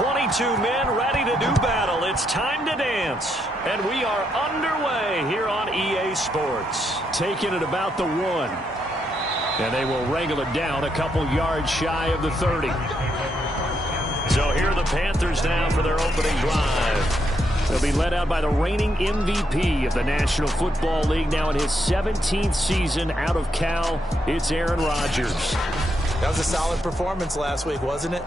22 men ready to do battle. It's time to dance. And we are underway here on EA Sports. Taking it about the 1. And they will wrangle it down a couple yards shy of the 30. So here are the Panthers now for their opening drive. They'll be led out by the reigning MVP of the National Football League, now in his 17th season out of Cal. It's Aaron Rodgers. That was a solid performance last week, wasn't it?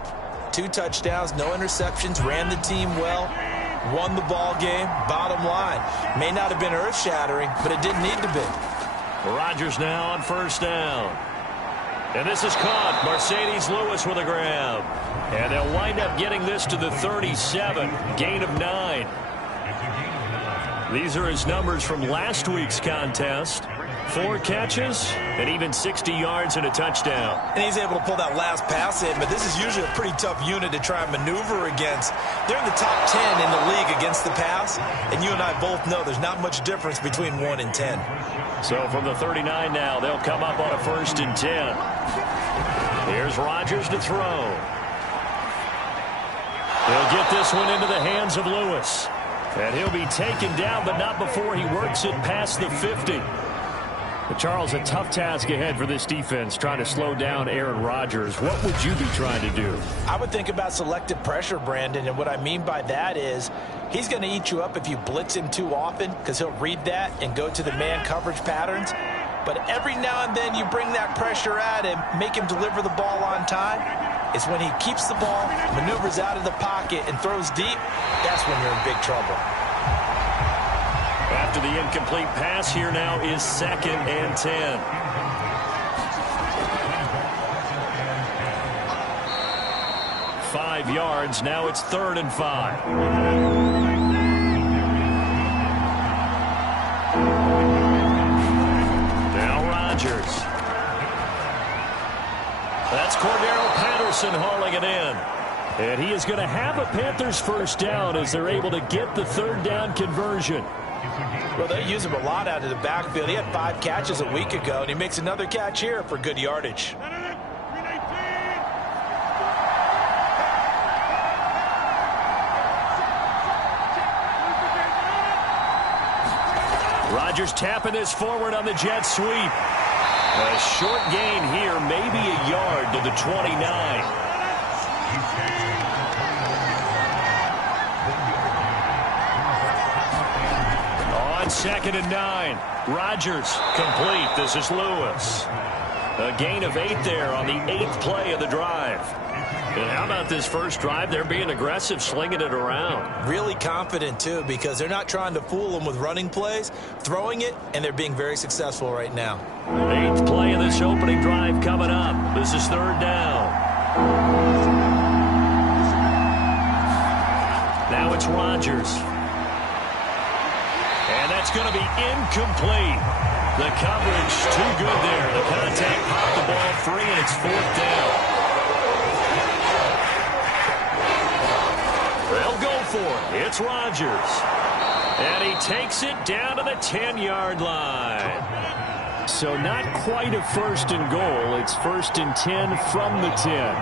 2 touchdowns, no interceptions, ran the team well, won the ball game. Bottom line, may not have been earth-shattering, but it didn't need to be. Rodgers now on first down. And this is caught. Mercedes Lewis with a grab. And they'll wind up getting this to the 37. Gain of 9. These are his numbers from last week's contest. 4 catches and even 60 yards and a touchdown. And he's able to pull that last pass in, but this is usually a pretty tough unit to try and maneuver against. They're in the top 10 in the league against the pass, and you and I both know there's not much difference between 1 and 10. So from the 39 now, they'll come up on a 1st and 10. Here's Rodgers to throw. He'll get this one into the hands of Lewis. And he'll be taken down, but not before he works it past the 50. But Charles, a tough task ahead for this defense, trying to slow down Aaron Rodgers. What would you be trying to do? I would think about selective pressure, Brandon, and what I mean by that is he's going to eat you up if you blitz him too often, because he'll read that and go to the man coverage patterns. But every now and then you bring that pressure at him, make him deliver the ball on time. It's when he keeps the ball, maneuvers out of the pocket, and throws deep, that's when you're in big trouble. After the incomplete pass, here now is 2nd and 10. Five yards. Now it's 3rd and 5. Now Rodgers. That's Cordero Patterson hauling it in. And he is going to have a Panthers first down as they're able to get the 3rd down conversion. Well, they use him a lot out of the backfield. He had 5 catches a week ago, and he makes another catch here for good yardage. Rodgers tapping this forward on the jet sweep. A short gain here, maybe a yard to the 29. On 2nd and 9. Rodgers complete. This is Lewis. A gain of 8 there on the 8th play of the drive. And how about this first drive? They're being aggressive, slinging it around. Really confident, too, because they're not trying to fool them with running plays, throwing it, and they're being very successful right now. 8th play of this opening drive coming up. This is 3rd down. Now it's Rodgers. And that's going to be incomplete. The coverage too good there. The contact popped the ball free, and it's 4th down. They'll go for it. It's Rodgers. And he takes it down to the 10-yard line. So not quite a 1st and goal. It's 1st and 10 from the 10.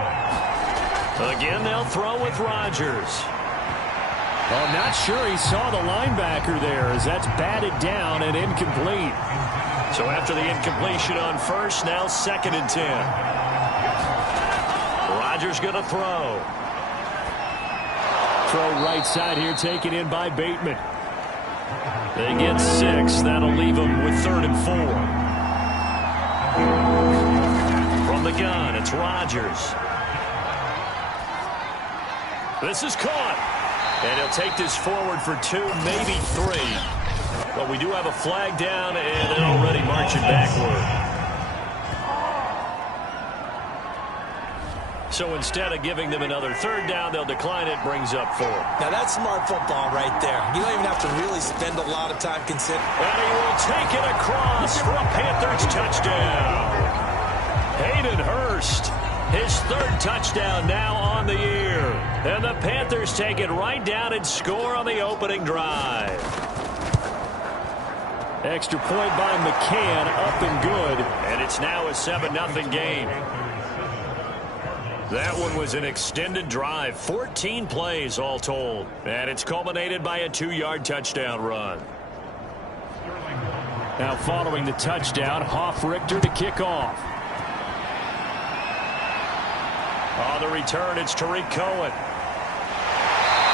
Again, they'll throw with Rodgers. Well, I'm not sure he saw the linebacker there as that's batted down and incomplete. So after the incompletion on 1st, now 2nd and 10. Rodgers going to throw. Throw right side here, taken in by Bateman. They get 6. That'll leave them with 3rd and 4. From the gun, it's Rodgers. This is caught. And he'll take this forward for 2, maybe 3. But we do have a flag down, and they're already marching backward. So instead of giving them another 3rd down, they'll decline it, brings up 4. Now that's smart football right there. You don't even have to really spend a lot of time considering. And he will take it across for a Panthers touchdown. Hayden Hurst, his 3rd touchdown now on the year. And the Panthers take it right down and score on the opening drive. Extra point by McCann, up and good. And it's now a 7-0 game. That one was an extended drive, 14 plays all told. And it's culminated by a 2-yard touchdown run. Now following the touchdown, Hoff-Richter to kick off. On the return, it's Tariq Cohen.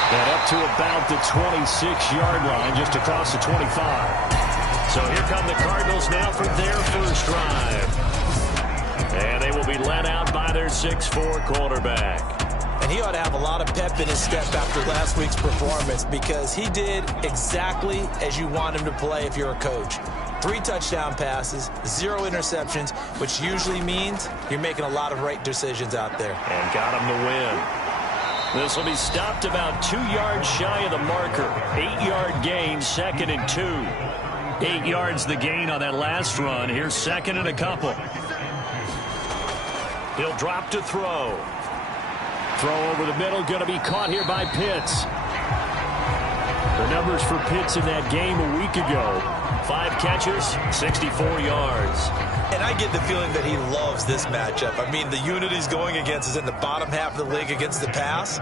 And up to about the 26-yard line, just across the 25. So here come the Cardinals now for their first drive. And they will be led out by their 6'4" quarterback. And he ought to have a lot of pep in his step after last week's performance, because he did exactly as you want him to play if you're a coach. 3 touchdown passes, 0 interceptions, which usually means you're making a lot of right decisions out there. And got him to win. This will be stopped about 2 yards shy of the marker. 8-yard gain, 2nd and 2. 8 yards the gain on that last run. Here's 2nd and a couple. He'll drop to throw. Throw over the middle, going to be caught here by Pitts. The numbers for Pitts in that game a week ago. 5 catches, 64 yards. And I get the feeling that he loves this matchup. I mean, the unit he's going against is in the bottom half of the league against the pass.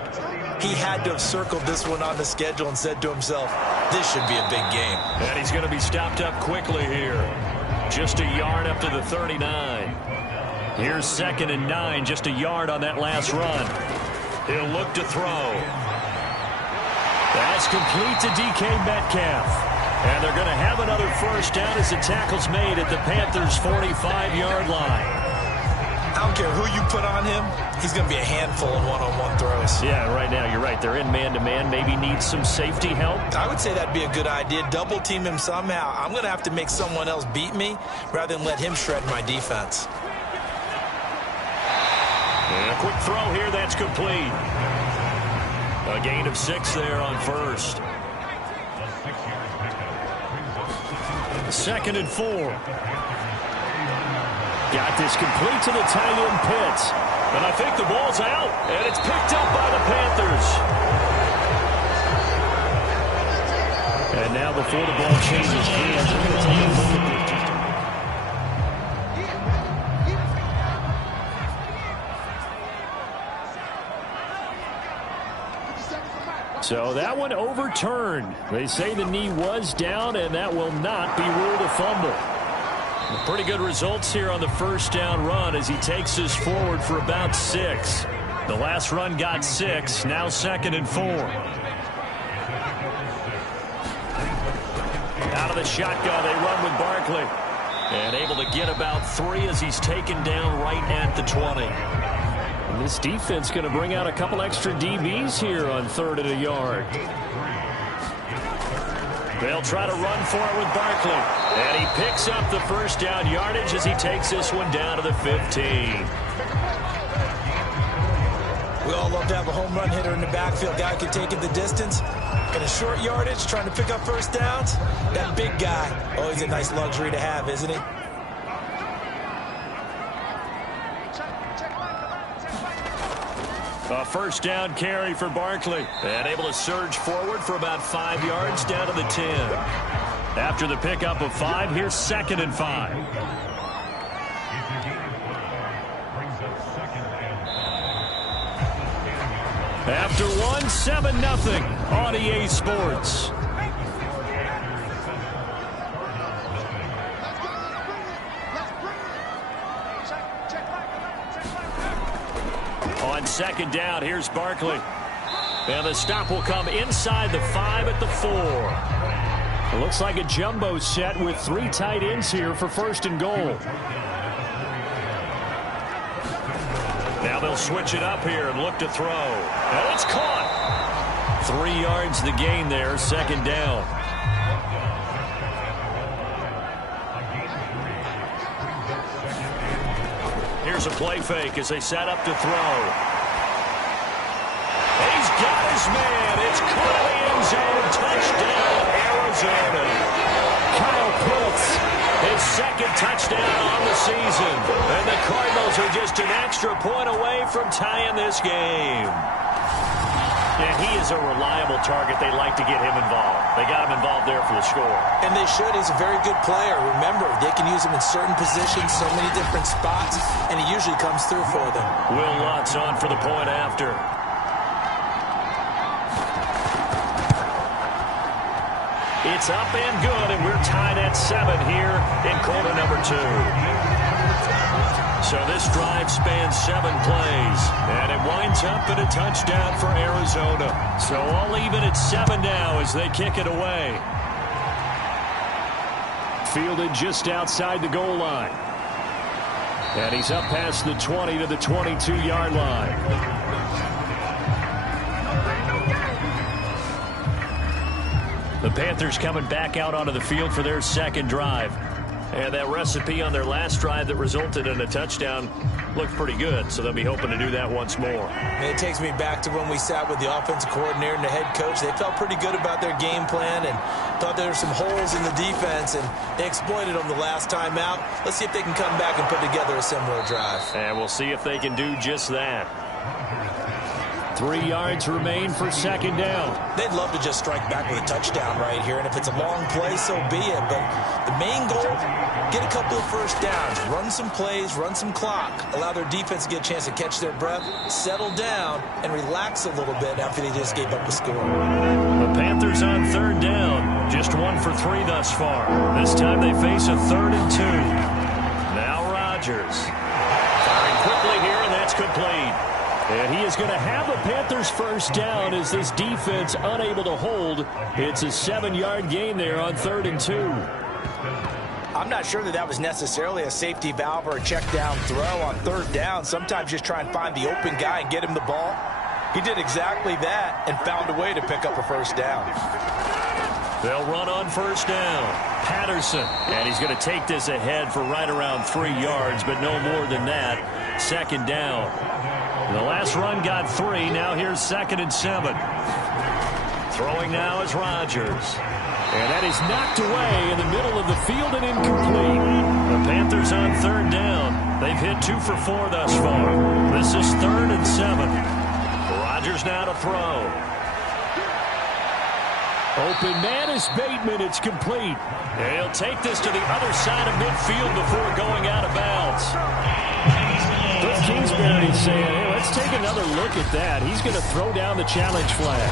He had to have circled this one on the schedule and said to himself, this should be a big game. And he's going to be stopped up quickly here. Just a yard up to the 39. Here's 2nd and 9, just a yard on that last run. He'll look to throw. That's complete to DK Metcalf. And they're going to have another first down as the tackle's made at the Panthers' 45-yard line. I don't care who you put on him, he's going to be a handful in one-on-one throws. Yeah, right now you're right. They're in man-to-man. Maybe need some safety help. I would say that'd be a good idea. Double team him somehow. I'm going to have to make someone else beat me rather than let him shred my defense. And a quick throw here, that's complete. A gain of 6 there on first. 2nd and 4. Got this complete to the tight end Pitts. And I think the ball's out. And it's picked up by the Panthers. And now before the ball changes hands, we're going to take a look at this. So that one overturned. They say the knee was down, and that will not be ruled a fumble. Pretty good results here on the first down run as he takes us forward for about 6. The last run got 6, now 2nd and 4. Out of the shotgun, they run with Barkley. And able to get about 3 as he's taken down right at the 20. And this defense going to bring out a couple extra DBs here on 3rd and a yard. They'll try to run for it with Barkley. And he picks up the first down yardage as he takes this one down to the 15. We all love to have a home run hitter in the backfield. Guy can take it the distance. In a short yardage, trying to pick up first downs. That big guy, always a nice luxury to have, isn't he? A first down carry for Barkley. And able to surge forward for about 5 yards down to the 10. After the pickup of 5, here's 2nd and 5. After 1, 7-0 on EA Sports. On 2nd down, here's Barkley. And the stop will come inside the 5 at the 4. It looks like a jumbo set with 3 tight ends here for 1st and goal. Now they'll switch it up here and look to throw. And it's caught. 3 yards the gain there, 2nd down. Here's a play fake as they set up to throw. He's got his man. It's caught in the end zone. Touchdown, Arizona. Kyle Pitts, his 2nd touchdown on the season. And the Cardinals are just an extra point away from tying this game. And he is a reliable target. They like to get him involved. They got him involved there for the score. And they should. He's a very good player. Remember, they can use him in certain positions, so many different spots, and he usually comes through for them. Will Lutz on for the point after. It's up and good, and we're tied at 7 here in quarter number 2. So this drive spans 7 plays, and it winds up in a touchdown for Arizona. So all even at 7 now as they kick it away. Fielded just outside the goal line. And he's up past the 20 to the 22-yard line. The Panthers coming back out onto the field for their second drive. And that recipe on their last drive that resulted in a touchdown looked pretty good, so they'll be hoping to do that once more. And it takes me back to when we sat with the offensive coordinator and the head coach. They felt pretty good about their game plan and thought there were some holes in the defense, and they exploited them the last time out. Let's see if they can come back and put together a similar drive. And we'll see if they can do just that. 3 yards remain for second down. They'd love to just strike back with a touchdown right here, and if it's a long play, so be it. But the main goal, get a couple of first downs, run some plays, run some clock, allow their defense to get a chance to catch their breath, settle down, and relax a little bit after they just gave up the score. The Panthers on third down, just 1 for 3 thus far. This time they face a 3rd and 2. Now Rodgers. Firing quickly here, and that's complete. And he is going to have the Panthers first down as this defense unable to hold. It's a 7-yard gain there on 3rd and 2. I'm not sure that was necessarily a safety valve or a check down throw on 3rd down. Sometimes just try and find the open guy and get him the ball. He did exactly that and found a way to pick up a first down. They'll run on first down. Patterson. And he's going to take this ahead for right around 3 yards, but no more than that. Second down. The last run got 3. Now here's 2nd and 7. Throwing now is Rodgers. And that is knocked away in the middle of the field and incomplete. The Panthers on 3rd down. They've hit 2 for 4 thus far. This is 3rd and 7. Rodgers now to throw. Open man is Bateman. It's complete. And he'll take this to the other side of midfield before going out of bounds. Cliff Kingsbury saying, hey, let's take another look at that. He's going to throw down the challenge flag.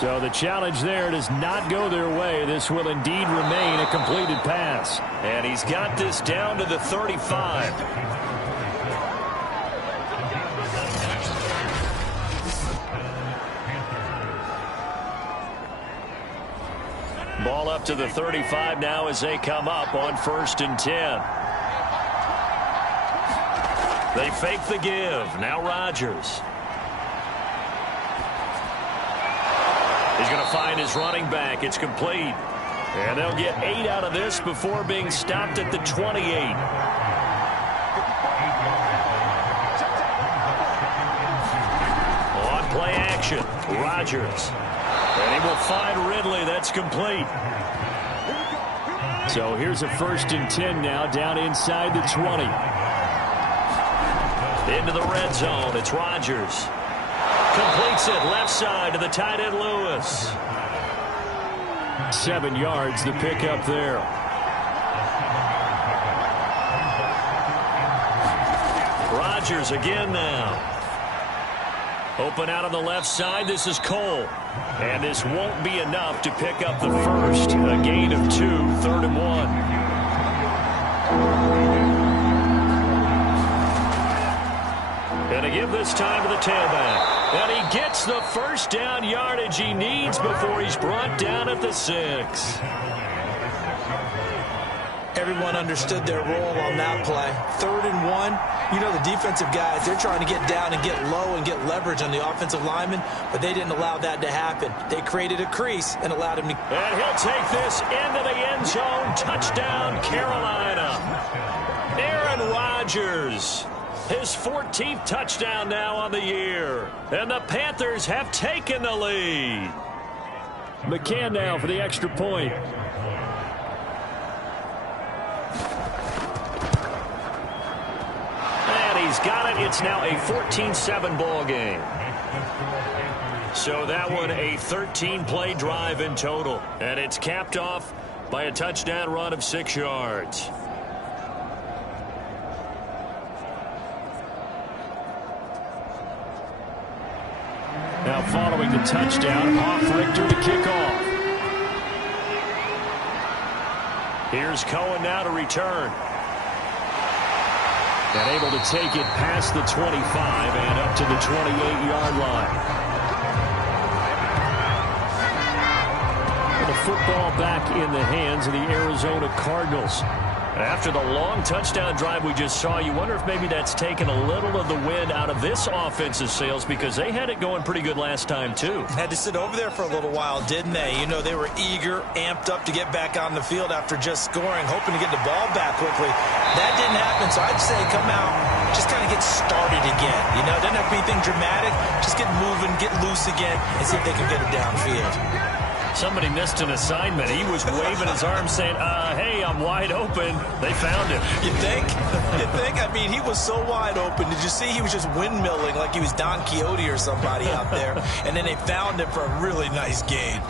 So the challenge there does not go their way. This will indeed remain a completed pass. And he's got this down to the 35. Ball up to the 35 now as they come up on 1st and 10. They fake the give. Now Rodgers. He's going to find his running back. It's complete. And they'll get 8 out of this before being stopped at the 28. On play action, Rodgers. And he will find Ridley. That's complete. So here's a 1st and 10 now down inside the 20. Into the red zone. It's Rodgers. Completes it left side to the tight end Lewis. 7 yards the pickup there. Rodgers again now. Open out on the left side. This is Cole. And this won't be enough to pick up the first. A gain of 2, 3rd and 1. And to give this time to the tailback. And he gets the first down yardage he needs before he's brought down at the 6. Everyone understood their role on that play. 3rd and 1. You know, the defensive guys, they're trying to get down and get low and get leverage on the offensive lineman, but they didn't allow that to happen. They created a crease and allowed him to... And he'll take this into the end zone. Touchdown, Carolina. Aaron Rodgers. His 14th touchdown now on the year. And the Panthers have taken the lead. McCann now for the extra point. He's got it. It's now a 14-7 ball game. So that one a 13-play drive in total. And it's capped off by a touchdown run of 6 yards. Now following the touchdown, Hoff-Richter to kick off. Here's Cohen now to return. And able to take it past the 25 and up to the 28-yard line. The football back in the hands of the Arizona Cardinals. After the long touchdown drive we just saw, you wonder if maybe that's taken a little of the wind out of this offensive sails, because they had it going pretty good last time, too. Had to sit over there for a little while, didn't they? You know, they were eager, amped up to get back on the field after just scoring, hoping to get the ball back quickly. That didn't happen, so I'd say come out, just kind of get started again. You know, doesn't have to be anything dramatic. Just get moving, get loose again, and see if they can get it downfield. Somebody missed an assignment. He was waving his arm saying, hey, I'm wide open. They found him. You think? You think? I mean, he was so wide open. Did you see he was just windmilling like he was Don Quixote or somebody out there? And then they found him for a really nice gain.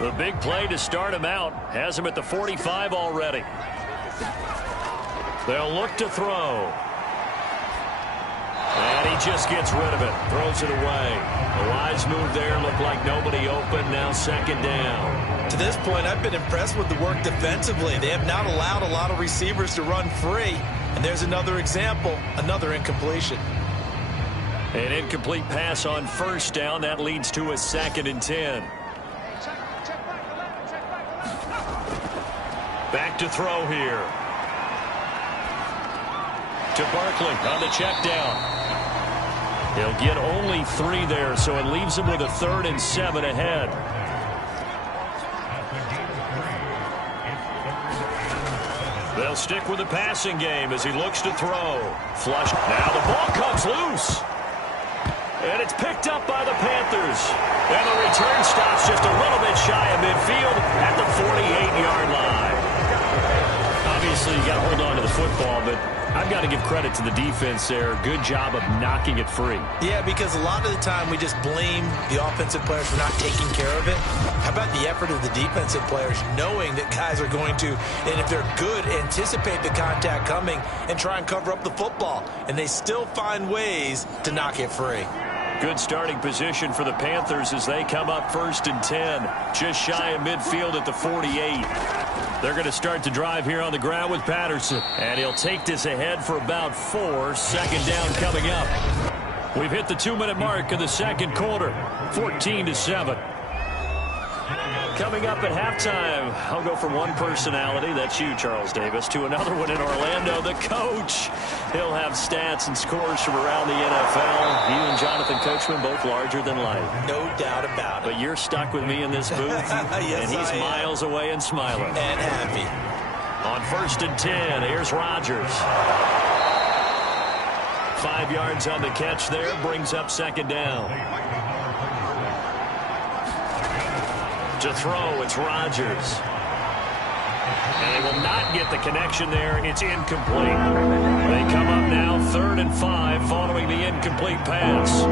The big play to start him out has him at the 45 already. They'll look to throw. And he just gets rid of it. Throws it away. A wise move there. Looked like nobody open. Now second down. To this point, I've been impressed with the work defensively. They have not allowed a lot of receivers to run free. And there's another example. Another incompletion. An incomplete pass on first down. That leads to a 2nd and 10. Back to throw here. To Barkley on the check down. He'll get only 3 there, so it leaves him with a 3rd and 7 ahead. They'll stick with the passing game as he looks to throw. Flush. Now the ball comes loose. And it's picked up by the Panthers. And the return stops just a little bit shy of midfield at the 48-yard line. Obviously, you got to hold on to the football, but I've got to give credit to the defense there. Good job of knocking it free. Yeah, because a lot of the time we just blame the offensive players for not taking care of it. How about the effort of the defensive players knowing that guys are going to, and if they're good, anticipate the contact coming and try and cover up the football. And they still find ways to knock it free. Good starting position for the Panthers as they come up 1st and 10. Just shy of midfield at the 48. They're going to start to drive here on the ground with Patterson. And he'll take this ahead for about 4. Second down coming up. We've hit the 2-minute mark of the second quarter. 14-7. Coming up at halftime, I'll go from one personality, that's you, Charles Davis, to another one in Orlando, the coach. He'll have stats and scores from around the NFL. You and Jonathan Coachman, both larger than life. No doubt about it. But you're stuck with me in this booth, yes, and he's miles away and smiling. And happy. On 1st and 10, here's Rodgers. 5 yards on the catch there, brings up second down. To throw, it's Rodgers. And they will not get the connection there. It's incomplete. They come up now 3rd and 5 following the incomplete pass.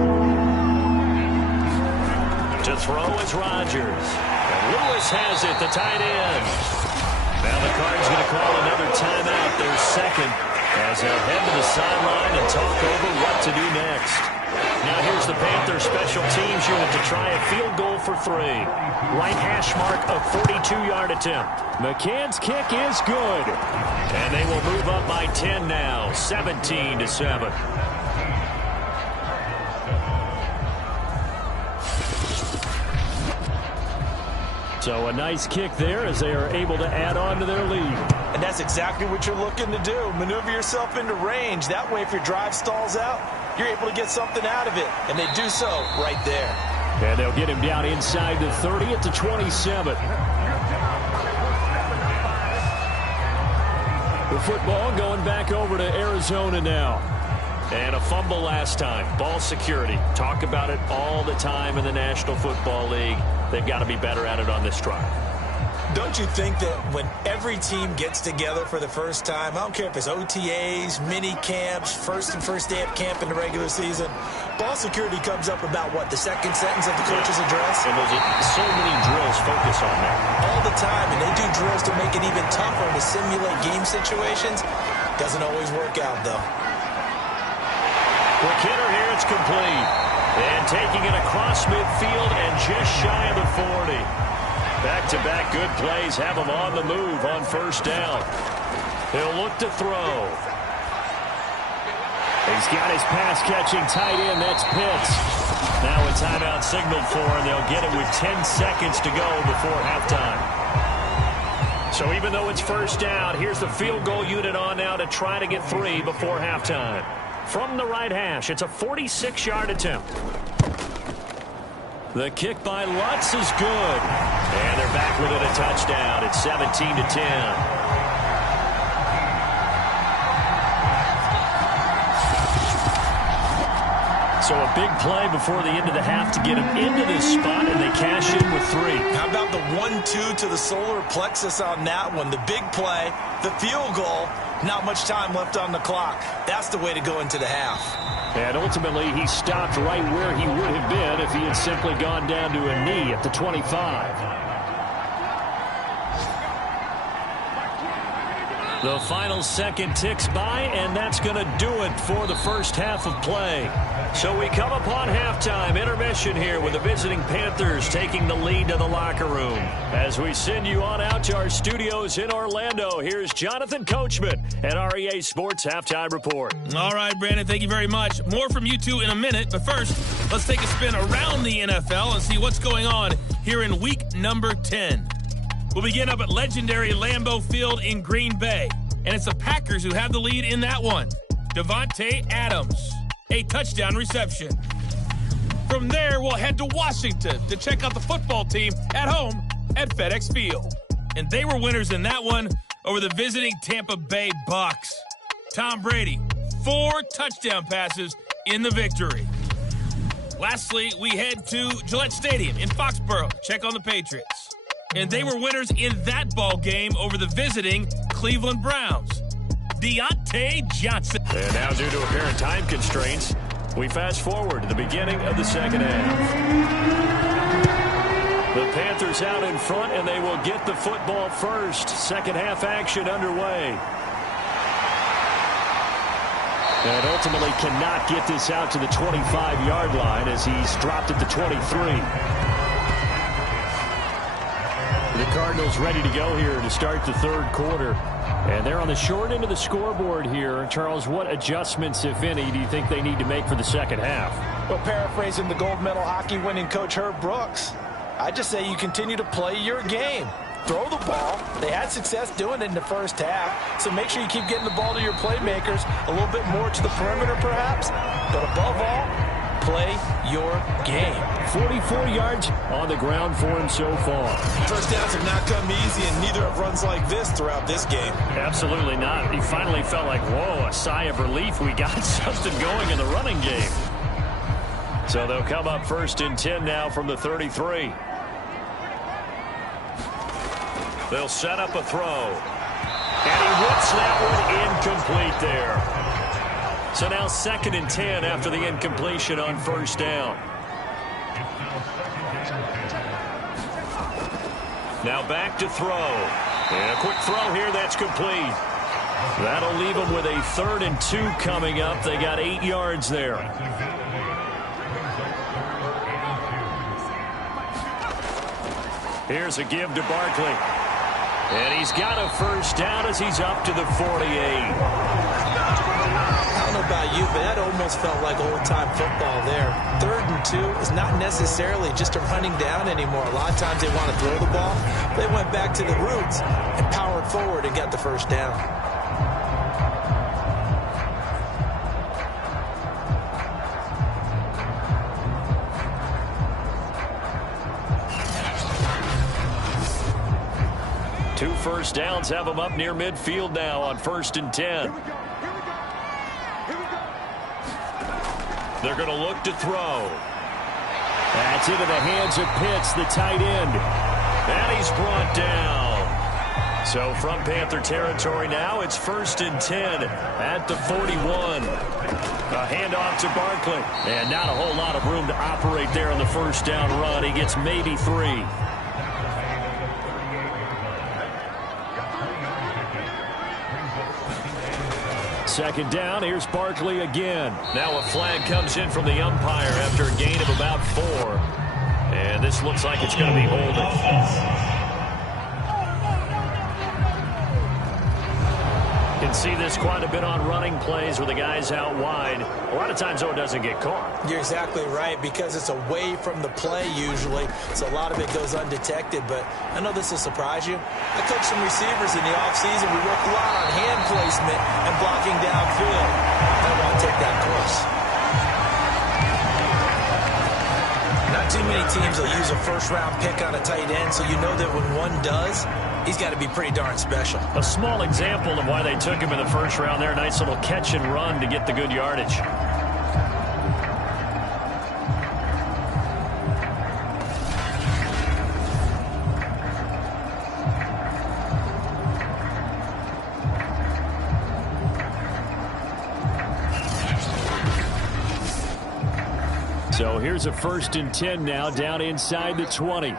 To throw is Rodgers. And Lewis has it, the tight end. Now the Cards going to call another timeout, their second, as they'll head to the sideline and talk over what to do next. Now here's the Panthers special teams unit to try a field goal for 3. Right hash mark, a 42-yard attempt. McCann's kick is good. And they will move up by 10 now, 17-7. So a nice kick there as they are able to add on to their lead. And that's exactly what you're looking to do. Maneuver yourself into range. That way, if your drive stalls out, you're able to get something out of it. And they do so right there. And they'll get him down inside the 30 at the 27. The football going back over to Arizona now. And a fumble last time. Ball security. Talk about it all the time in the National Football League. They've got to be better at it on this drive. Don't you think that when every team gets together for the first time, I don't care if it's OTAs, mini camps, first day of camp in the regular season, ball security comes up about what, the second sentence of the coach's address? And there's so many drills focus on that. All the time, and they do drills to make it even tougher to simulate game situations. Doesn't always work out, though. Quick hitter here, it's complete. And taking it across midfield and just shy of the 40. Back-to-back good plays have him on the move on first down. He'll look to throw. He's got his pass-catching tight end. That's Pitts. Now a timeout signaled for, and they'll get it with 10 seconds to go before halftime. So even though it's first down, here's the field goal unit on now to try to get 3 before halftime. From the right hash, it's a 46-yard attempt. The kick by Lutz is good. And they're back with it, a touchdown. It's 17-10. So a big play before the end of the half to get him into this spot, and they cash in with 3. How about the 1-2 to the solar plexus on that one? The big play, the field goal, not much time left on the clock. That's the way to go into the half. And ultimately, he stopped right where he would have been if he had simply gone down to a knee at the 25. The final second ticks by, and that's going to do it for the first half of play. So we come upon halftime, intermission here with the visiting Panthers taking the lead to the locker room. As we send you on out to our studios in Orlando, here's Jonathan Coachman at our EA Sports Halftime Report. All right, Brandon, thank you very much. More from you two in a minute, but first, let's take a spin around the NFL and see what's going on here in week number 10. We'll begin up at legendary Lambeau Field in Green Bay, and it's the Packers who have the lead in that one. Devontae Adams, a touchdown reception. From there, we'll head to Washington to check out the football team at home at FedEx Field. And they were winners in that one over the visiting Tampa Bay Bucks. Tom Brady, 4 touchdown passes in the victory. Lastly, we head to Gillette Stadium in Foxborough to check on the Patriots. And they were winners in that ball game over the visiting Cleveland Browns. Deontay Johnson. And now, due to apparent time constraints, we fast forward to the beginning of the second half. The Panthers out in front, and they will get the football first. Second half action underway. And ultimately cannot get this out to the 25-yard line as he's dropped at the 23. The Cardinals ready to go here to start the third quarter. And they're on the short end of the scoreboard here. Charles, what adjustments, if any, do you think they need to make for the second half? Well, paraphrasing the gold medal hockey winning coach Herb Brooks, I just say you continue to play your game. Throw the ball. They had success doing it in the first half, so make sure you keep getting the ball to your playmakers, a little bit more to the perimeter perhaps, but above all, play your game. 44 yards on the ground for him so far. First downs have not come easy, and neither have runs like this throughout this game. Absolutely not. He finally felt like, whoa, a sigh of relief. We got something going in the running game. So they'll come up first and 10 now from the 33. They'll set up a throw. And he whips that one incomplete there. So now second and 10 after the incompletion on first down. Now back to throw. And a quick throw here, that's complete. That'll leave them with a 3rd and 2 coming up. They got 8 yards there. Here's a give to Barkley. And he's got a first down as he's up to the 48. I don't know about you, but that almost felt like old-time football there. 3rd and 2 is not necessarily just a running down anymore. A lot of times they want to throw the ball. They went back to the roots and powered forward and got the first down. Two first downs have them up near midfield now on 1st and 10. They're going to look to throw. That's into the hands of Pitts, the tight end. And he's brought down. So from Panther territory now, it's 1st and 10 at the 41. A handoff to Barkley. And not a whole lot of room to operate there on the first down run. He gets maybe 3. Second down, here's Barkley again. Now a flag comes in from the umpire after a gain of about 4. And this looks like it's going to be holding. You can see this quite a bit on running plays where the guy's out wide. A lot of times, though, it doesn't get caught. You're exactly right, because it's away from the play usually, so a lot of it goes undetected. But I know this will surprise you. I coached some receivers in the offseason. We worked a lot on hand placement and blocking downfield. I want to take that course. Not too many teams will use a first-round pick on a tight end, so you know that when one does, he's got to be pretty darn special. A small example of why they took him in the first round there. Nice little catch and run to get the good yardage. So here's a 1st and 10 now, down inside the 20.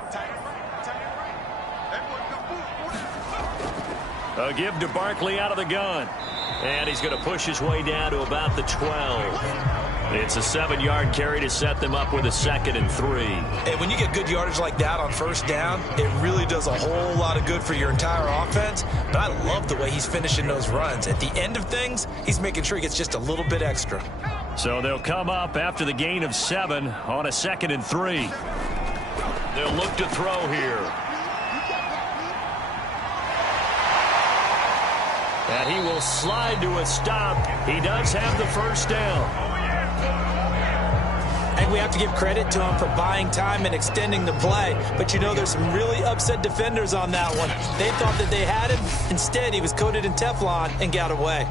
A give to Barkley out of the gun. And he's going to push his way down to about the 12. It's a 7-yard carry to set them up with a 2nd and 3. And when you get good yardage like that on first down, it really does a whole lot of good for your entire offense. But I love the way he's finishing those runs. At the end of things, he's making sure he gets just a little bit extra. So they'll come up after the gain of 7 on a 2nd and 3. They'll look to throw here. And he will slide to a stop. He does have the first down. And we have to give credit to him for buying time and extending the play. But you know, there's some really upset defenders on that one. They thought that they had him. Instead, he was coated in Teflon and got away.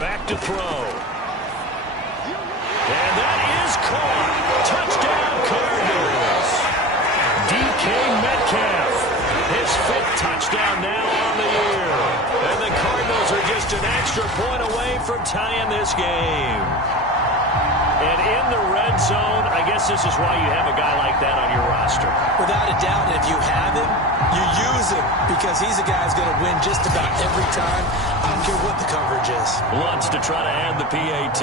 Back to throw. And that is caught. Touchdown, Cardinals. DK Metcalf. His 5th touchdown now on the year. And the Cardinals are just an extra point away from tying this game. And in the red zone, I guess this is why you have a guy like that on your roster. Without a doubt, and if you have him, you use him, because he's a guy who's going to win just about every time. I don't care what the coverage is. Lutz to try to add the PAT.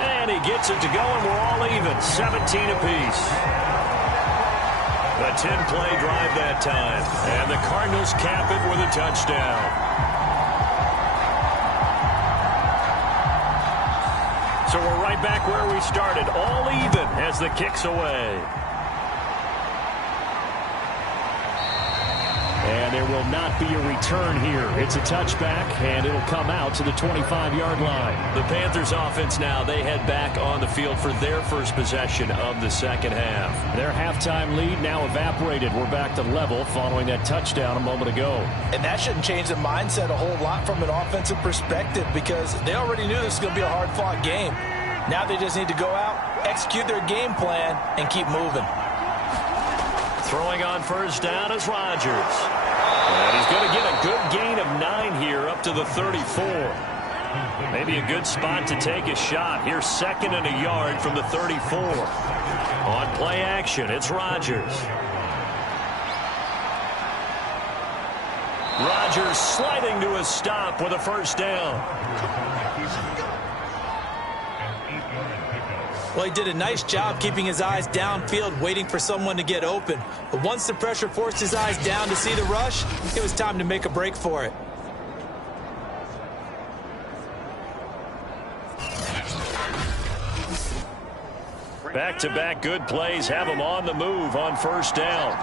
And he gets it to go, and we're all even. 17 apiece. A 10-play drive that time. And the Cardinals cap it with a touchdown. So we're right back where we started, all even as the kick's away. And there will not be a return here. It's a touchback, and it'll come out to the 25-yard line. The Panthers offense now, they head back on the field for their first possession of the second half. Their halftime lead now evaporated. We're back to level following that touchdown a moment ago. And that shouldn't change the mindset a whole lot from an offensive perspective, because they already knew this was going to be a hard-fought game. Now they just need to go out, execute their game plan, and keep moving. Throwing on first down is Rodgers. And he's going to get a good gain of 9 here up to the 34. Maybe a good spot to take a shot. Here's 2nd and a yard from the 34. On play action, it's Rodgers. Rodgers sliding to a stop with a first down. Well, he did a nice job keeping his eyes downfield, waiting for someone to get open. But once the pressure forced his eyes down to see the rush, it was time to make a break for it. Back-to-back good plays have him on the move on first down.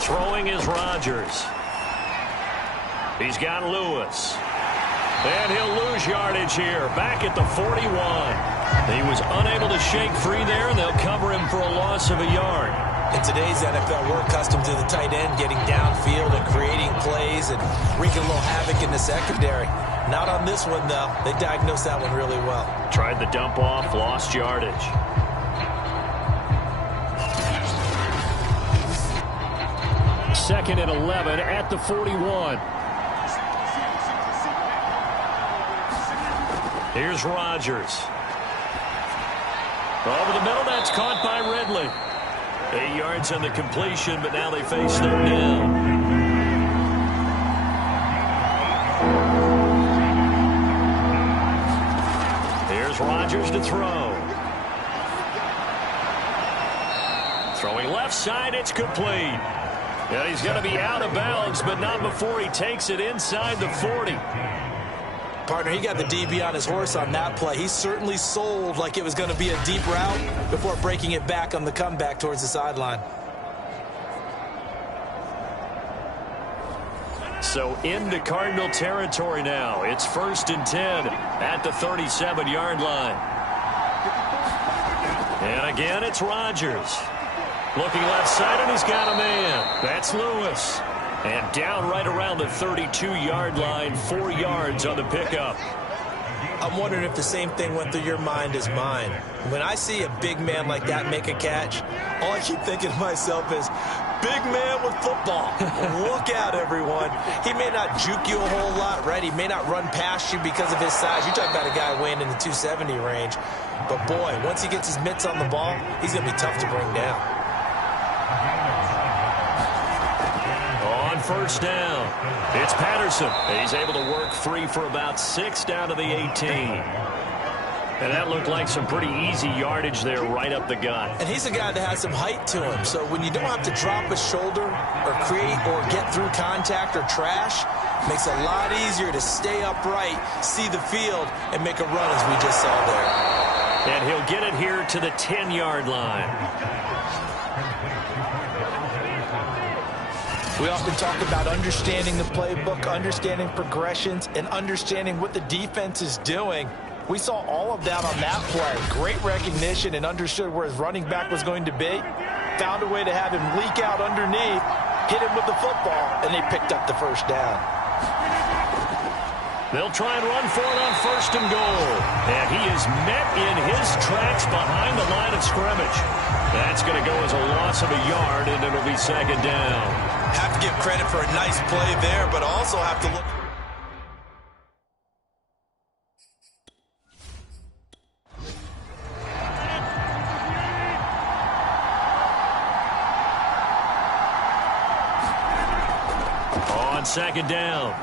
Throwing is Rodgers. He's got Lewis. And he'll lose yardage here, back at the 41. He was unable to shake free there, and they'll cover him for a loss of a yard. In today's NFL, we're accustomed to the tight end getting downfield and creating plays and wreaking a little havoc in the secondary. Not on this one, though. They diagnosed that one really well. Tried the dump off, lost yardage. Second and 11 at the 41. Here's Rodgers. Over the middle, that's caught by Ridley. 8 yards on the completion, but now they face third down. Here's Rodgers to throw. Throwing left side, it's complete. And he's going to be out of bounds, but not before he takes it inside the 40. Partner, he got the DB on his horse on that play. He certainly sold like it was going to be a deep route before breaking it back on the comeback towards the sideline. So into Cardinal territory now. It's 1st and 10 at the 37-yard line. And again, it's Rodgers. Looking left side, and he's got a man. That's Lewis. And down right around the 32-yard line, 4 yards on the pickup. I'm wondering if the same thing went through your mind as mine. When I see a big man like that make a catch, all I keep thinking to myself is, big man with football. Look out, everyone. He may not juke you a whole lot, right? He may not run past you because of his size. You're talking about a guy weighing in the 270 range. But, boy, once he gets his mitts on the ball, he's going to be tough to bring down. On first down, it's Patterson. He's able to work free for about 6 down to the 18. And that looked like some pretty easy yardage there right up the gut. And he's a guy that has some height to him. So when you don't have to drop a shoulder or create or get through contact or trash, makes it a lot easier to stay upright, see the field, and make a run as we just saw there. And he'll get it here to the 10-yard line. We often talk about understanding the playbook, understanding progressions, and understanding what the defense is doing. We saw all of that on that play. Great recognition and understood where his running back was going to be. Found a way to have him leak out underneath, hit him with the football, and they picked up the first down. They'll try and run for it on 1st and goal. And he is met in his tracks behind the line of scrimmage. That's going to go as a loss of a yard, and it'll be 2nd down. Have to give credit for a nice play there, but also have to look. On 2nd down,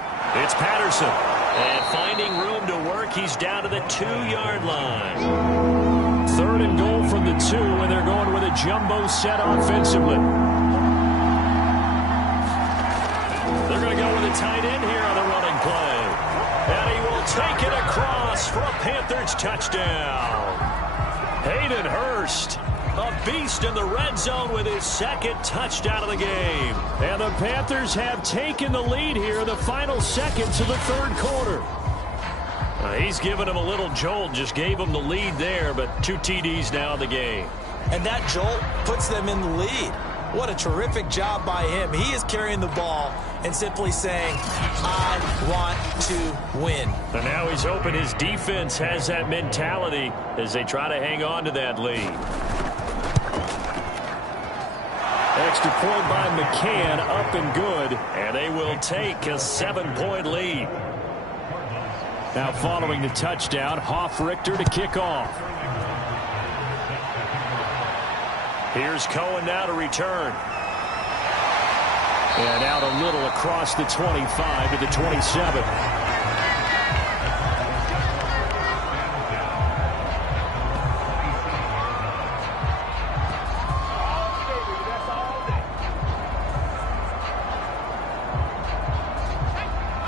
it's Patterson. And finding room to work, he's down to the 2-yard line. 3rd and goal from the 2, and they're going with a jumbo set offensively. They're going to go with a tight end here on the running play. And he will take it across for a Panthers touchdown. Hayden Hurst, a beast in the red zone with his 2nd touchdown of the game. And the Panthers have taken the lead here in the final seconds of the 3rd quarter. He's given him a little jolt, just gave him the lead there, but 2 TDs now in the game. And that jolt puts them in the lead. What a terrific job by him. He is carrying the ball and simply saying, I want to win. And now he's hoping his defense has that mentality as they try to hang on to that lead. Extra point by McCann, up and good, and they will take a 7-point lead. Now following the touchdown, Hoff-Richter to kick off. Here's Cohen now to return. And out a little across the 25 to the 27.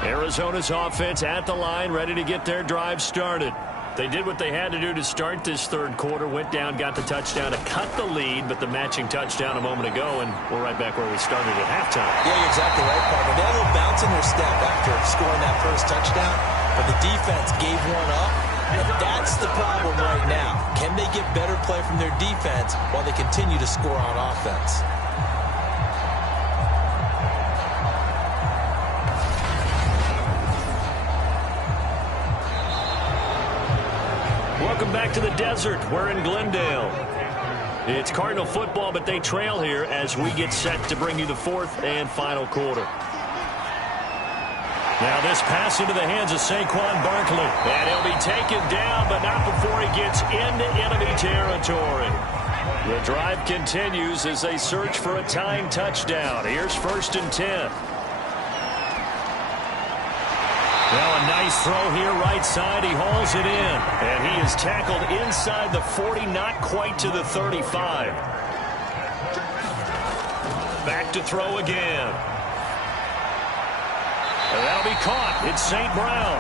Arizona's offense at the line, ready to get their drive started. They did what they had to do to start this 3rd quarter, went down, got the touchdown to cut the lead, but the matching touchdown a moment ago, and we're right back where we started at halftime. Yeah, you're exactly right, partner. They had a little bounce that's in their step after scoring that first touchdown, but the defense gave one up, and that's the problem right now. Can they get better play from their defense while they continue to score on offense? Welcome back to the desert. We're in Glendale. It's Cardinal football, but they trail here as we get set to bring you the fourth and final quarter. Now this pass into the hands of Saquon Barkley. And he'll be taken down, but not before he gets into enemy territory. The drive continues as they search for a tying touchdown. Here's 1st and 10. Now a nice throw here right side. He hauls it in. And he is tackled inside the 40, not quite to the 35. Back to throw again. And that'll be caught. It's St. Brown.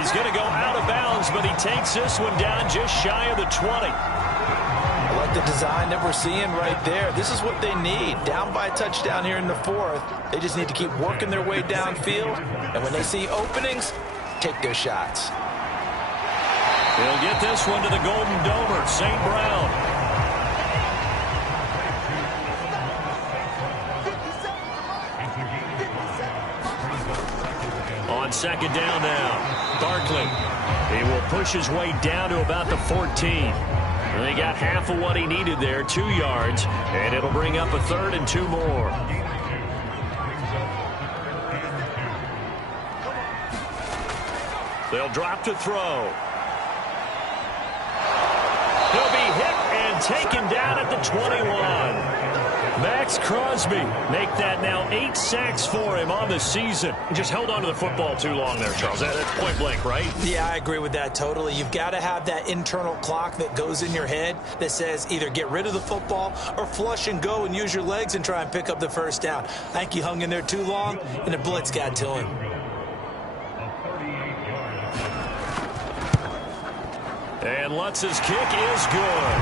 He's going to go out of bounds, but he takes this one down just shy of the 20. I like the design that we're seeing right there. This is what they need. Down by a touchdown here in the fourth. They just need to keep working their way downfield. And when they see openings, take their shots. He'll get this one to the Golden Domer, St. Brown. On 2nd down now, Barkley. He will push his way down to about the 14. And he got half of what he needed there, 2 yards, and it'll bring up a 3rd and 2 more. They'll drop to throw. He'll be hit and taken down at the 21. Max Crosby make that now 8 sacks for him on the season. He just held on to the football too long there, Charles. That's point blank, right? Yeah, I agree with that totally. You've got to have that internal clock that goes in your head that says either get rid of the football or flush and go and use your legs and try and pick up the first down. I think he hung in there too long, and the blitz got to him. And Lutz's kick is good.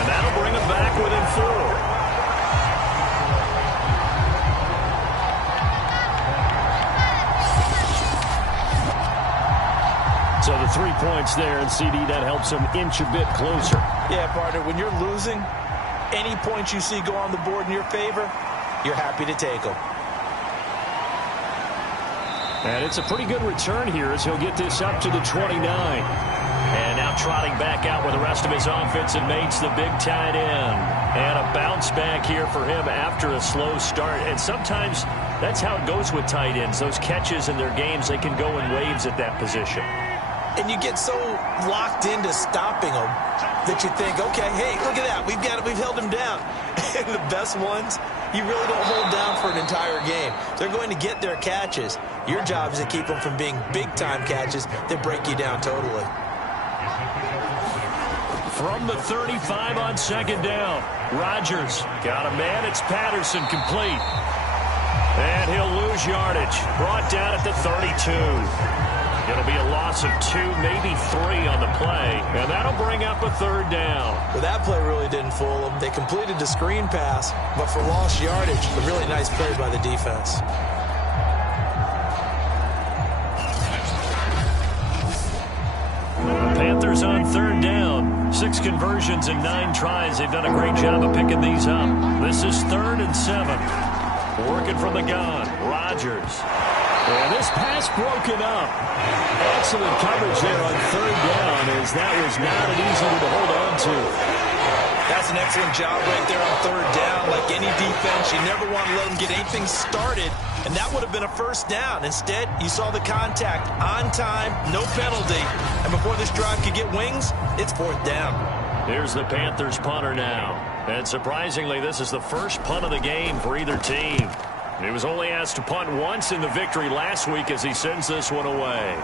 And that'll bring him back within 4. So the 3 points there, and CD, that helps him inch a bit closer. Yeah, partner, when you're losing, any points you see go on the board in your favor, you're happy to take them. And it's a pretty good return here as he'll get this up to the 29. And now trotting back out with the rest of his offensive mates, the big tight end. And a bounce back here for him after a slow start. And sometimes that's how it goes with tight ends. Those catches in their games, they can go in waves at that position. And you get so locked into stopping them that you think, okay, hey, look at that. We've held him down. And the best ones, you really don't hold down for an entire game. They're going to get their catches. Your job is to keep them from being big-time catches that break you down totally. From the 35 on 2nd down, Rodgers got a man. It's Patterson complete. And he'll lose yardage. Brought down at the 32. It'll be a loss of 2, maybe 3 on the play. And that'll bring up a 3rd down. Well, that play really didn't fool them. They completed the screen pass, but for lost yardage, a really nice play by the defense. Panthers on 3rd down. 6 conversions and 9 tries. They've done a great job of picking these up. This is 3rd and 7. Working from the gun, Rodgers. And this pass broken up. Excellent coverage there on 3rd down, as that was not an easy one to hold on to. That's an excellent job right there on 3rd down. Like any defense, you never want to let them get anything started, and that would have been a 1st down. Instead, you saw the contact on time, no penalty, and before this drive could get wings, it's 4th down. Here's the Panthers punter now. And surprisingly, this is the first punt of the game for either team. He was only asked to punt once in the victory last week as he sends this one away.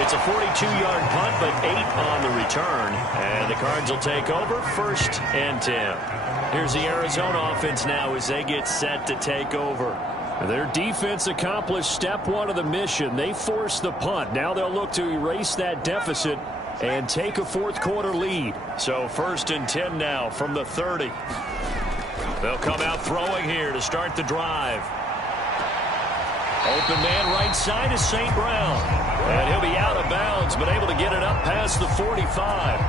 It's a 42-yard punt, but 8 on the return. And the Cards will take over 1st and 10. Here's the Arizona offense now as they get set to take over. Their defense accomplished step 1 of the mission. They forced the punt. Now they'll look to erase that deficit and take a 4th quarter lead. So 1st and 10 now from the 30. They'll come out throwing here to start the drive. Open man right side is St. Brown. And he'll be out of bounds, but able to get it up past the 45.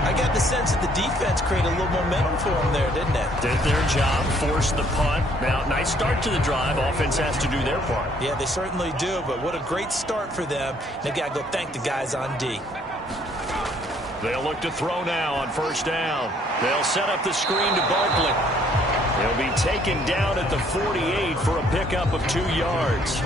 I got the sense that the defense created a little momentum for them there, didn't it? Did their job, forced the punt. Now, nice start to the drive. Offense has to do their part. Yeah, they certainly do, but what a great start for them. They got to go thank the guys on D. They'll look to throw now on first down. They'll set up the screen to Barkley. He'll be taken down at the 48 for a pickup of 2 yards.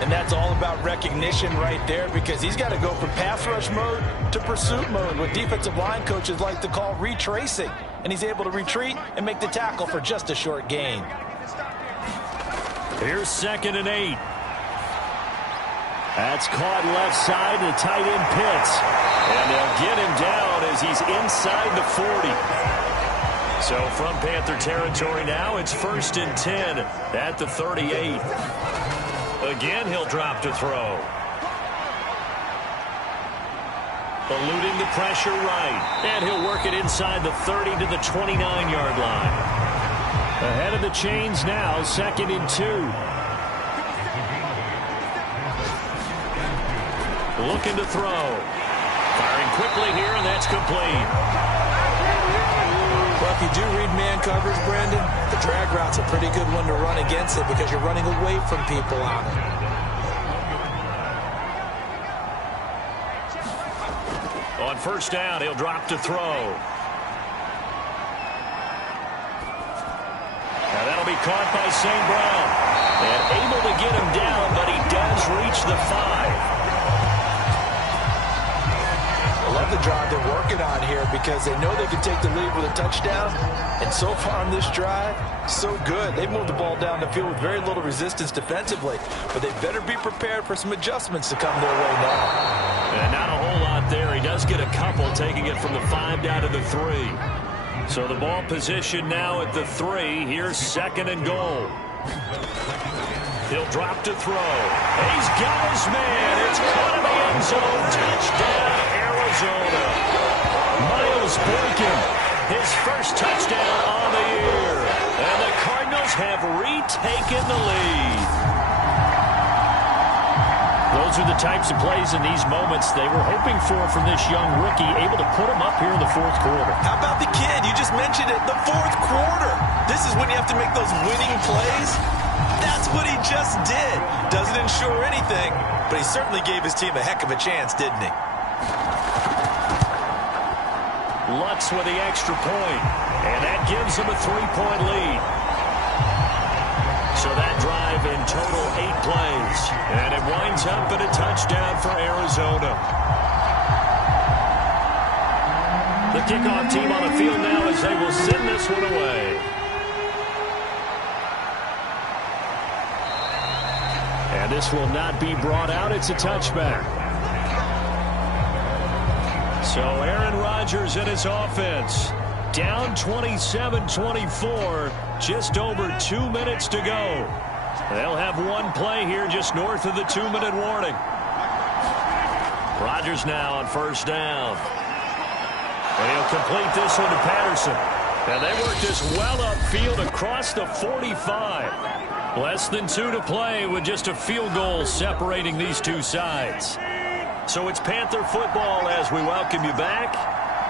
And that's all about recognition right there, because he's got to go from pass rush mode to pursuit mode, what defensive line coaches like to call retracing. And he's able to retreat and make the tackle for just a short gain. Here's 2nd and 8. That's caught left side to tight end Pitts. And they'll get him down as he's inside the 40. So from Panther territory now, it's 1st and 10 at the 38. Again, he'll drop to throw. Eluding the pressure right. And he'll work it inside the 30 to the 29-yard line. Ahead of the chains now, 2nd and 2. Looking to throw. Firing quickly here, and that's complete. Well, if you do read man coverage, Brandon, the drag route's a pretty good one to run against it because you're running away from people on it. On first down, he'll drop to throw. Now that'll be caught by St. Brown. And able to get him down, but he does reach the 5. I love the drive they're working on here because they know they can take the lead with a touchdown. And so far on this drive, so good. They moved the ball down the field with very little resistance defensively. But they better be prepared for some adjustments to come their way now. And not a whole lot there. He does get a couple, taking it from the 5 down to the 3. So the ball position now at the 3. Here's 2nd and goal. He'll drop to throw. He's got his man. It's caught in the end zone. Touchdown, Arizona. Miles Boykin, his first touchdown on the year. And the Cardinals have retaken the lead. Those are the types of plays in these moments they were hoping for from this young rookie, able to put him up here in the 4th quarter. How about the kid? You just mentioned it, the 4th quarter. This is when you have to make those winning plays. That's what he just did. Doesn't ensure anything, but he certainly gave his team a heck of a chance, didn't he? Lutz with the extra point, and that gives him a 3-point lead. So that drive in total 8 plays, and it winds up in a touchdown for Arizona. The kickoff team on the field now as they will send this one away. And this will not be brought out. It's a touchback. So Aaron Rodgers and his offense down 27-24, just over 2 minutes to go. They'll have one play here just north of the 2-minute warning. Rodgers now on first down. And he'll complete this one to Patterson. And they work this well upfield across the 45. Less than 2 to play with just a field goal separating these two sides. So it's Panther football as we welcome you back.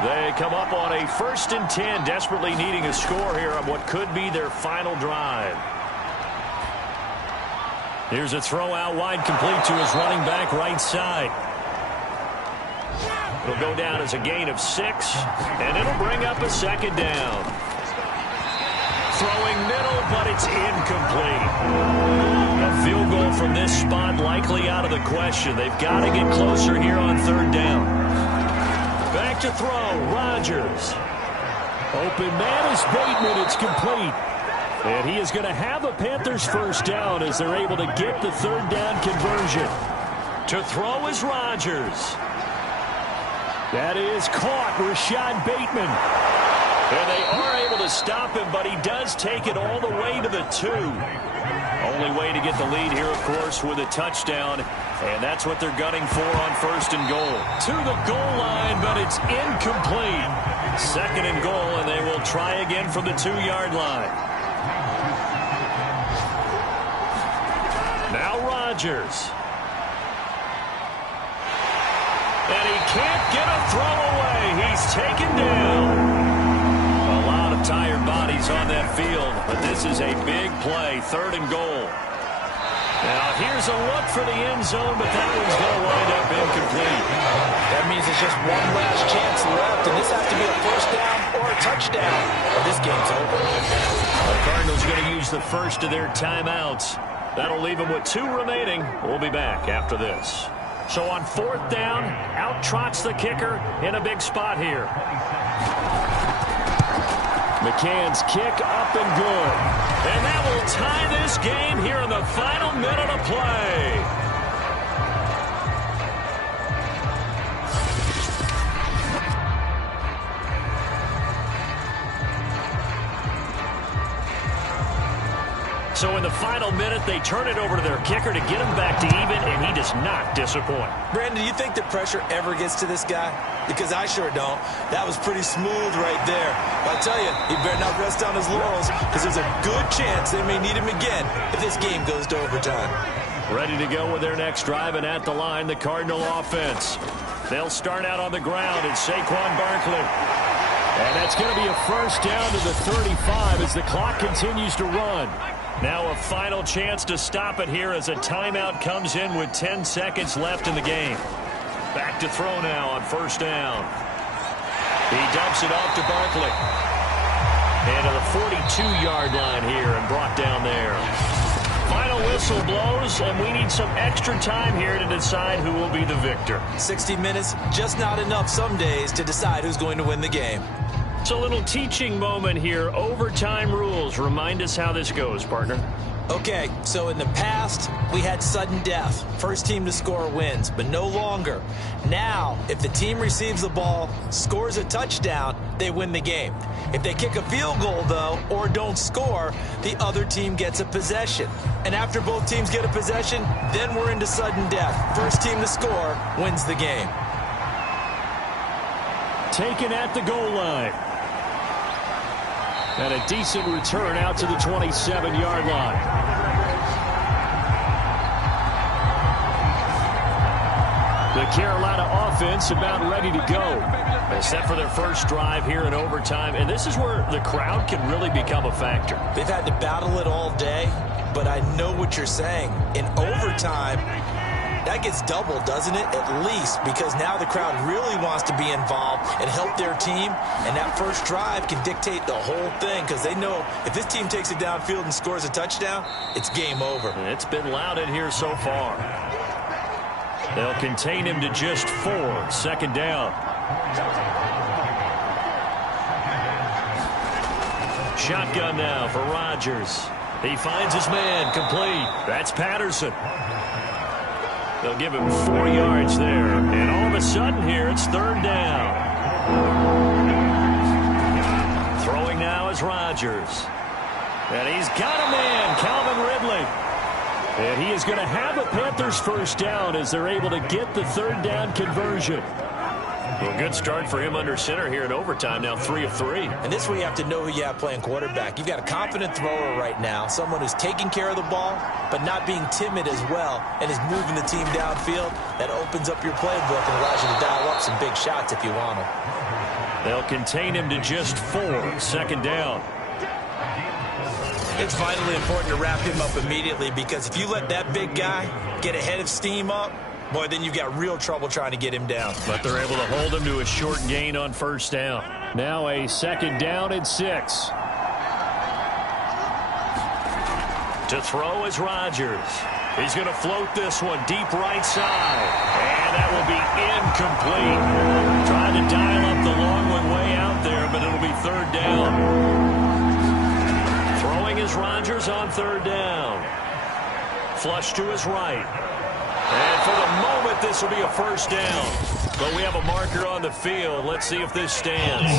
They come up on a 1st and 10, desperately needing a score here on what could be their final drive. Here's a throw out wide, complete to his running back right side. It'll go down as a gain of 6, and it'll bring up a 2nd down. Throwing middle, but it's incomplete. A field goal from this spot likely out of the question. They've got to get closer here on 3rd down. Back to throw, Rodgers. Open man is Bateman, it's complete. And he is going to have a Panthers first down as they're able to get the 3rd down conversion. To throw is Rodgers. That is caught, Rashad Bateman. And they are able to stop him, but he does take it all the way to the 2. Only way to get the lead here, of course, with a touchdown. And that's what they're gunning for on 1st and goal. To the goal line, but it's incomplete. Second and goal, and they will try again from the 2-yard line. Now Rodgers. And he can't get a throw away. He's taken down. A lot of tired bodies on that field, but this is a big play. Third and goal. Now here's a look for the end zone, but that one's going to wind up incomplete. That means it's just one last chance left, and this has to be a first down or a touchdown, or this game's over. The Cardinals are going to use the first of their timeouts. That'll leave them with 2 remaining. We'll be back after this. So on fourth down, out trots the kicker in a big spot here. McCann's kick up and good. And that will tie this game here in the final minute of play. So in the final minute, they turn it over to their kicker to get him back to even, and he does not disappoint. Brandon, do you think the pressure ever gets to this guy? Because I sure don't. That was pretty smooth right there. But I'll tell you, he better not rest on his laurels, because there's a good chance they may need him again if this game goes to overtime. Ready to go with their next drive, and at the line, the Cardinal offense. They'll start out on the ground, and Saquon Barkley. And that's going to be a first down to the 35 as the clock continues to run. Now a final chance to stop it here as a timeout comes in with 10 seconds left in the game. Back to throw now on first down. He dumps it off to Barkley. And to the 42-yard line here and brought down there. Final whistle blows, and we need some extra time here to decide who will be the victor. 60 minutes, just not enough some days to decide who's going to win the game. It's a little teaching moment here. Overtime rules. Remind us how this goes, partner. Okay, so in the past, we had sudden death. First team to score wins, but no longer. Now, if the team receives the ball, scores a touchdown, they win the game. If they kick a field goal, though, or don't score, the other team gets a possession. And after both teams get a possession, then we're into sudden death. First team to score wins the game. Taken at the goal line. And a decent return out to the 27-yard line. The Carolina offense about ready to go. They set for their first drive here in overtime, and this is where the crowd can really become a factor. They've had to battle it all day, but I know what you're saying. In overtime, that gets doubled, doesn't it? At least, because now the crowd really wants to be involved and help their team, and that first drive can dictate the whole thing because they know if this team takes it downfield and scores a touchdown, it's game over. And it's been loud in here so far. They'll contain him to just 4. Second down. Shotgun now for Rodgers. He finds his man, complete. That's Patterson. They'll give him 4 yards there. And all of a sudden here, it's third down. Throwing now is Rodgers. And he's got a man, Calvin Ridley. And he is going to have a Panthers first down as they're able to get the third down conversion. Well, good start for him under center here in overtime. Now 3 of 3. And this is where you have to know who you have playing quarterback. You've got a confident thrower right now, someone who's taking care of the ball, but not being timid as well, and is moving the team downfield. That opens up your playbook and allows you to dial up some big shots if you want them. They'll contain him to just 4. Second down. It's vitally important to wrap him up immediately because if you let that big guy get ahead of steam up, boy, then you've got real trouble trying to get him down. But they're able to hold him to a short gain on first down. Now a second down and 6. To throw is Rodgers. He's going to float this one deep right side. And that will be incomplete. Trying to dial up the long one way out there, but it'll be third down. Throwing is Rodgers on third down. Flush to his right. And for the moment, this will be a first down. But we have a marker on the field. Let's see if this stands.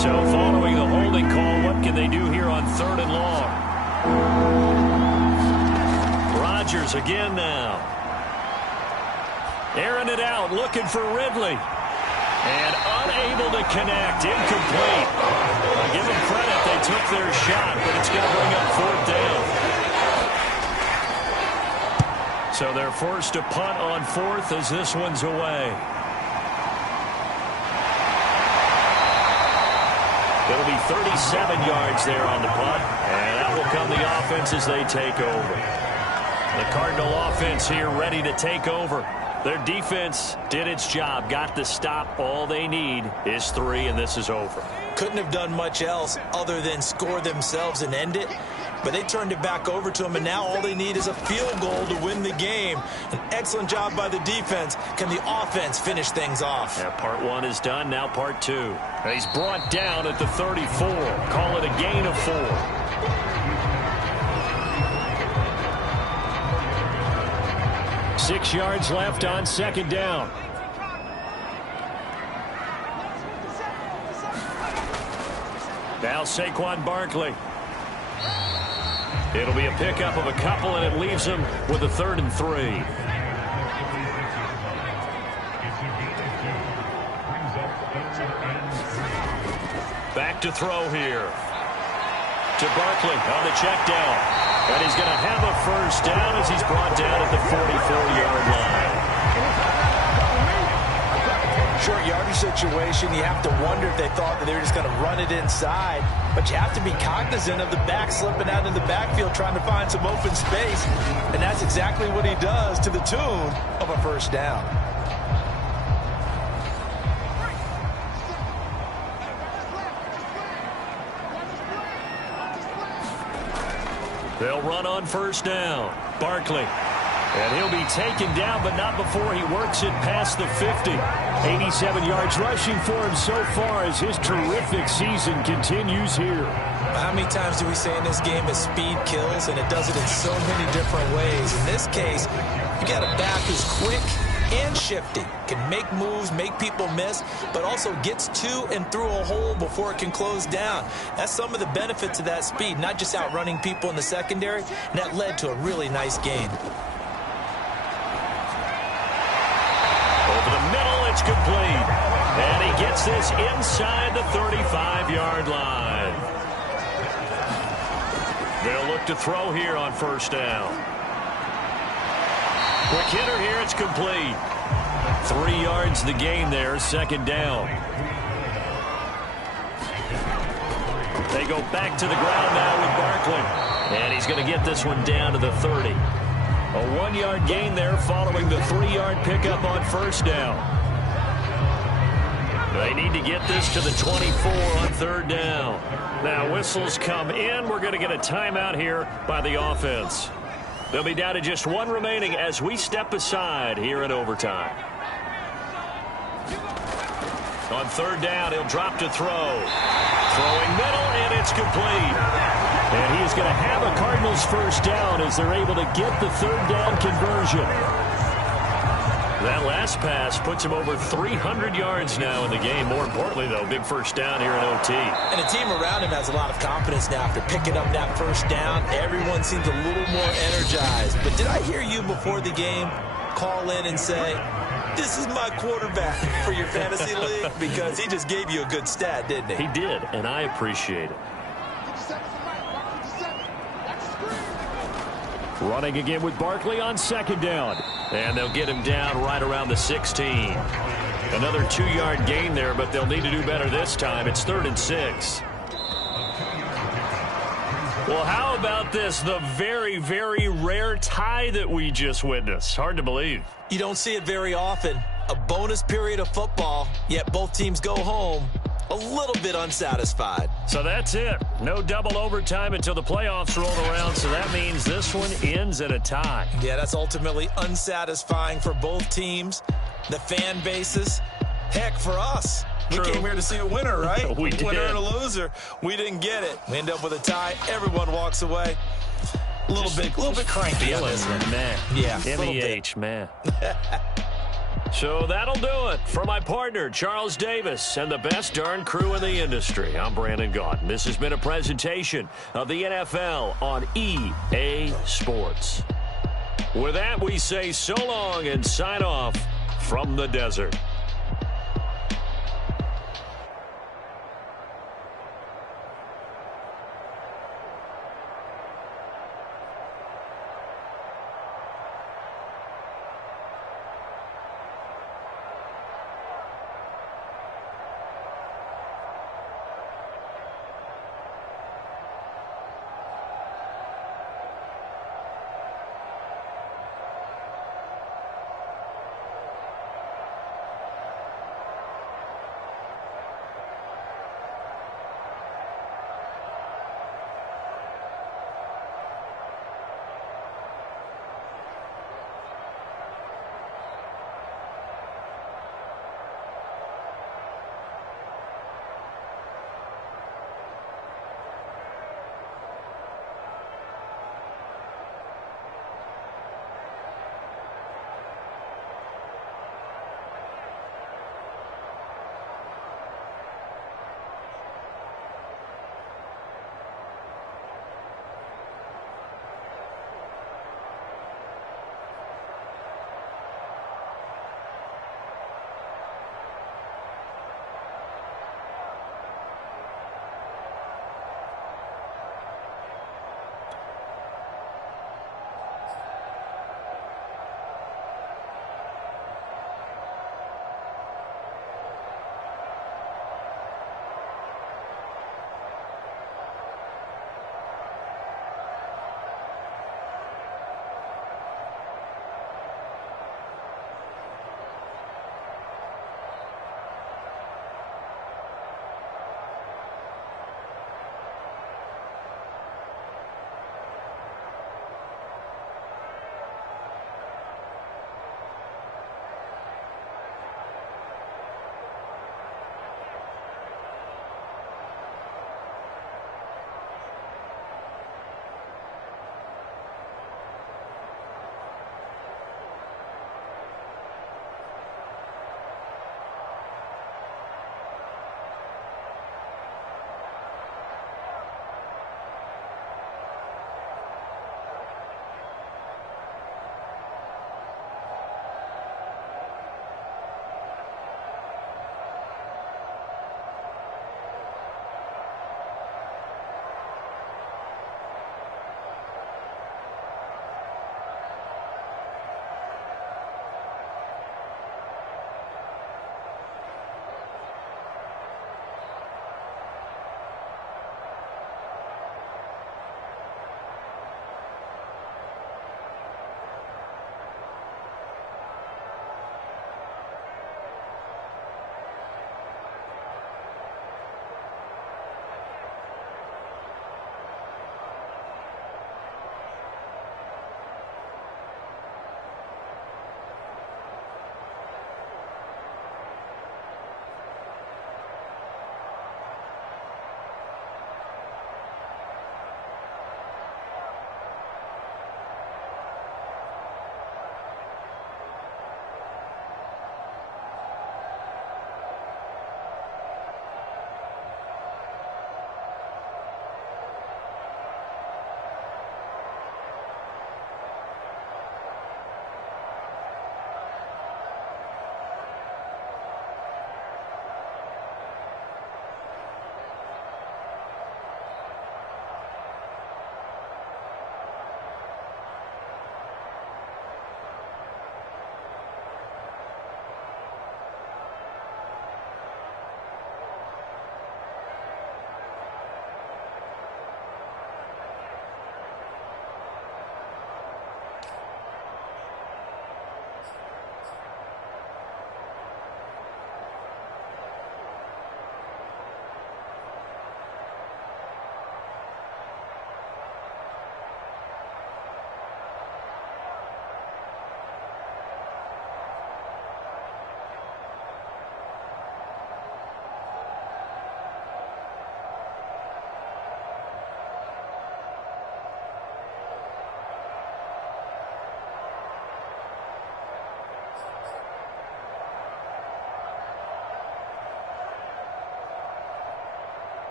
So following the holding call, what can they do here on third and long? Rodgers again now. Airing it out, looking for Ridley. And unable to connect, incomplete. I'll give them credit, they took their shot, but it's going to bring up 4th down. So they're forced to punt on 4th as this one's away. It'll be 37 yards there on the punt, and that will come the offense as they take over. The Cardinal offense here ready to take over. Their defense did its job, got the stop. All they need is 3, and this is over. Couldn't have done much else other than score themselves and end it. But they turned it back over to them, and now all they need is a field goal to win the game. An excellent job by the defense. Can the offense finish things off? Yeah, part 1 is done, now part 2. He's brought down at the 34. Call it a gain of 4. Six yards left on 2nd down. Now Saquon Barkley. It'll be a pickup of a couple, and it leaves him with a 3rd and 3. Back to throw here. To Barkley on the check down. And he's going to have a 1st down as he's brought down at the 44-yard line. Short yardage situation, you have to wonder if they thought that they were just going to run it inside. But you have to be cognizant of the back slipping out in the backfield trying to find some open space. And that's exactly what he does to the tune of a 1st down. They'll run on 1st down. Barkley. And he'll be taken down, but not before he works it past the 50. 87 yards rushing for him so far as his terrific season continues here. How many times do we say in this game that speed kills, and it does it in so many different ways? In this case, you got a back who's quick and shifty, can make moves, make people miss, but also gets to and through a hole before it can close down. That's some of the benefits of that speed, not just outrunning people in the secondary, and that led to a really nice game. Over the middle, it's complete. And he gets this inside the 35-yard line. They'll look to throw here on 1st down. Quick hitter here, it's complete. 3 yards the gain there, 2nd down. They go back to the ground now with Barkley. And he's going to get this one down to the 30. A 1-yard gain there following the 3-yard pickup on 1st down. They need to get this to the 24 on 3rd down. Now whistles come in. We're going to get a timeout here by the offense. They'll be down to just 1 remaining as we step aside here in overtime. On 3rd down, he'll drop to throw. Throwing middle, and it's complete. And he is going to have a Cardinals 1st down as they're able to get the 3rd down conversion. That last pass puts him over 300 yards now in the game. More importantly, though, big 1st down here in OT. And the team around him has a lot of confidence now after picking up that 1st down. Everyone seems a little more energized. But did I hear you before the game call in and say, this is my quarterback for your fantasy league? Because he just gave you a good stat, didn't he? He did, and I appreciate it. Running again with Barkley on 2nd down. And they'll get him down right around the 16. Another 2-yard gain there, but they'll need to do better this time. It's 3rd and 6. Well, how about this? The very, very rare tie that we just witnessed. Hard to believe. You don't see it very often. A bonus period of football, yet both teams go home a little bit unsatisfied. So that's it. No double overtime until the playoffs roll around, so that means this one ends at a tie. Yeah, that's ultimately unsatisfying for both teams, the fan bases. Heck, for us. True. We came here to see a winner, right? We did. Winner and a loser. We didn't get it. We end up with a tie. Everyone walks away. A little bit cranky on this one. Man. Yeah, MEH, man. So that'll do it for my partner, Charles Davis, and the best darn crew in the industry. I'm Brandon Gaudin. This has been a presentation of the NFL on EA Sports. With that, we say so long and sign off from the desert.